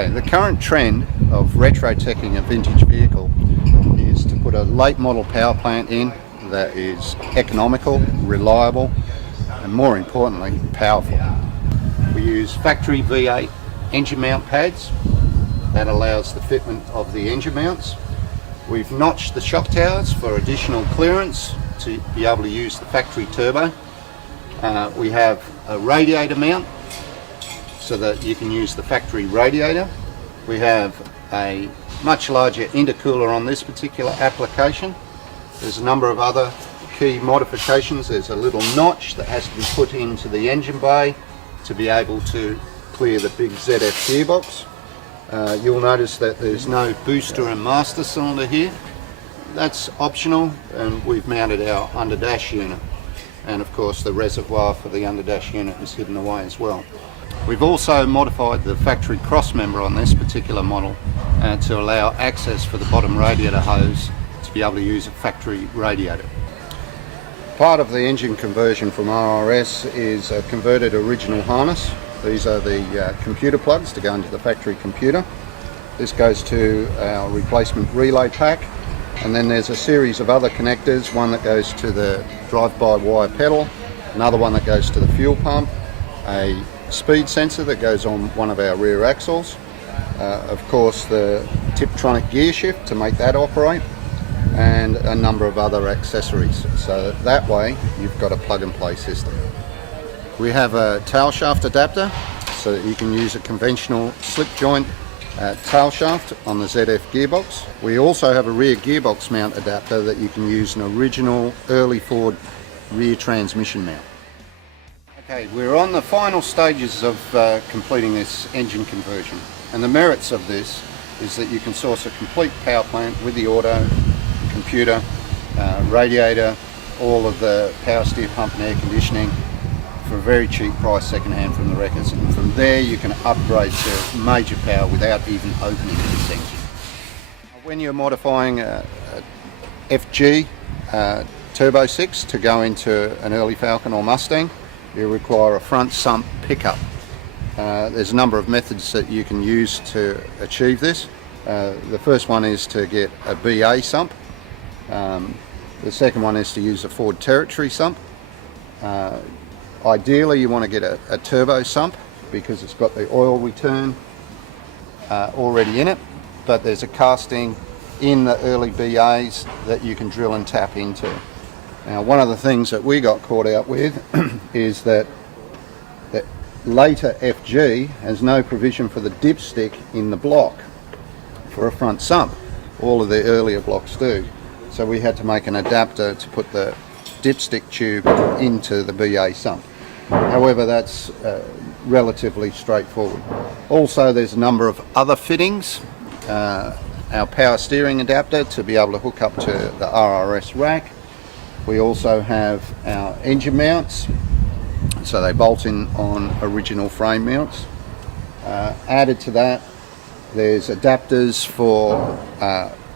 Okay, the current trend of retro-teching a vintage vehicle is to put a late model power plant in that is economical, reliable, and more importantly, powerful. We use factory V8 engine mount pads. That allows the fitment of the engine mounts. We've notched the shock towers for additional clearance to be able to use the factory turbo. We have a radiator mount so that you can use the factory radiator. We have a much larger intercooler on this particular application. There's a number of other key modifications. There's a little notch that has to be put into the engine bay to be able to clear the big ZF gearbox. You'll notice that there's no booster and master cylinder here. That's optional, and we've mounted our underdash unit. And of course the reservoir for the underdash unit is hidden away as well. We've also modified the factory cross member on this particular model to allow access for the bottom radiator hose to be able to use a factory radiator. Part of the engine conversion from RRS is a converted original harness. These are the computer plugs to go into the factory computer. This goes to our replacement relay pack, and then there's a series of other connectors, one that goes to the drive-by-wire pedal, another one that goes to the fuel pump, a speed sensor that goes on one of our rear axles, of course the Tiptronic gear shift to make that operate, and a number of other accessories, so that way you've got a plug-and-play system. We have a tail shaft adapter so that you can use a conventional slip joint tail shaft on the ZF gearbox. We also have a rear gearbox mount adapter that you can use an original early Ford rear transmission mount. Okay, we're on the final stages of completing this engine conversion, and the merits of this is that you can source a complete power plant with the auto, computer, radiator, all of the power steer pump and air conditioning for a very cheap price second-hand from the wreckers, and from there you can upgrade to major power without even opening this engine. When you're modifying a FG Turbo 6 to go into an early Falcon or Mustang, you require a front sump pickup. There's a number of methods that you can use to achieve this. The first one is to get a BA sump. The second one is to use a Ford Territory sump. Ideally you want to get a turbo sump because it's got the oil return already in it, but there's a casting in the early BAs that you can drill and tap into. Now, one of the things that we got caught out with is that later FG has no provision for the dipstick in the block for a front sump. All of the earlier blocks do. So we had to make an adapter to put the dipstick tube into the BA sump. However, that's relatively straightforward. Also, there's a number of other fittings. Our power steering adapter to be able to hook up to the RRS rack. We also have our engine mounts, so they bolt in on original frame mounts. Added to that, there's adapters for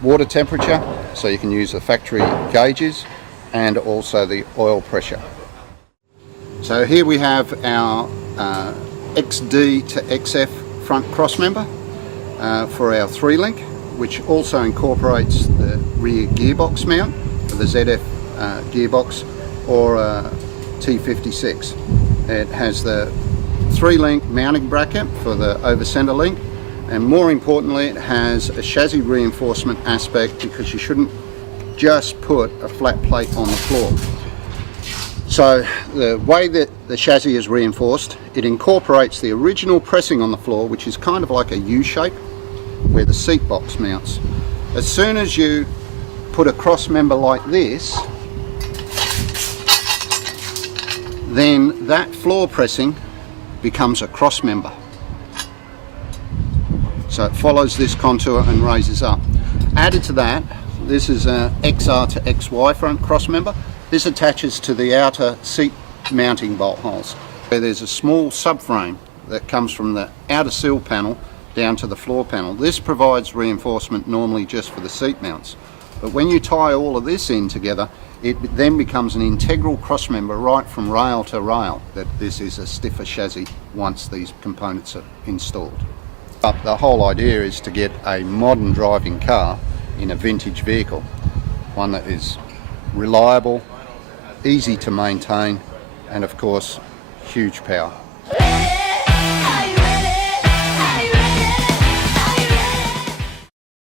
water temperature, so you can use the factory gauges, and also the oil pressure. So here we have our XD to XF front cross member for our 3-link, which also incorporates the rear gearbox mount for the ZF gearbox or T56. It has the 3-link mounting bracket for the over center link, and more importantly it has a chassis reinforcement aspect because you shouldn't just put a flat plate on the floor. So the way that the chassis is reinforced, it incorporates the original pressing on the floor, which is kind of like a U shape where the seat box mounts. As soon as you put a cross member like this, then that floor pressing becomes a cross member. So it follows this contour and raises up. Added to that, this is an XR to XY front cross member. This attaches to the outer seat mounting bolt holes. There's a small subframe that comes from the outer sill panel down to the floor panel. This provides reinforcement normally just for the seat mounts. But when you tie all of this in together, it then becomes an integral cross member right from rail to rail, that this is a stiffer chassis once these components are installed. The whole idea is to get a modern driving car in a vintage vehicle, one that is reliable, easy to maintain, and of course huge power.